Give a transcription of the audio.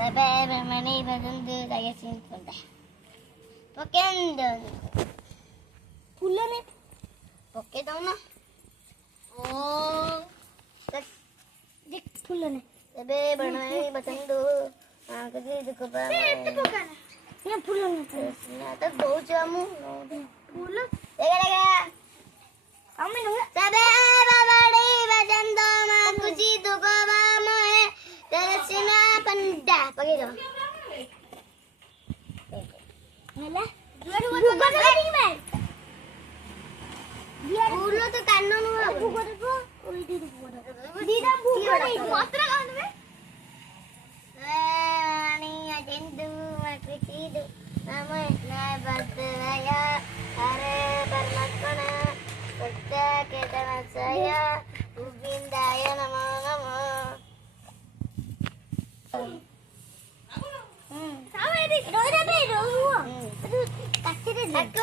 mani badandu saya simpan. Pokendo. Pulang ni. Poke dong na. Oh. Dik pulang ni. Bebe mani badandu. Aku jadi kuba. Itu bukan. Ini pulang ni. Ada bau jamu. Pulang. Lega. Kamu ni. Bebe babadi badandu. Aku jadi kuba moe. Terusina panda. Pakai dong. Mana? Dua lagi man. Bulu tu kanon huआ. Buku tu. Oh ini buku. Di dalam buku ni. Matra kan tu? Ni ajendu macam itu. Nama nabataya. Hare bermakna. Kerja kita saya. Ubindaya nama. Sama ni. Roda be roda. Aduh, kacau deh. Aku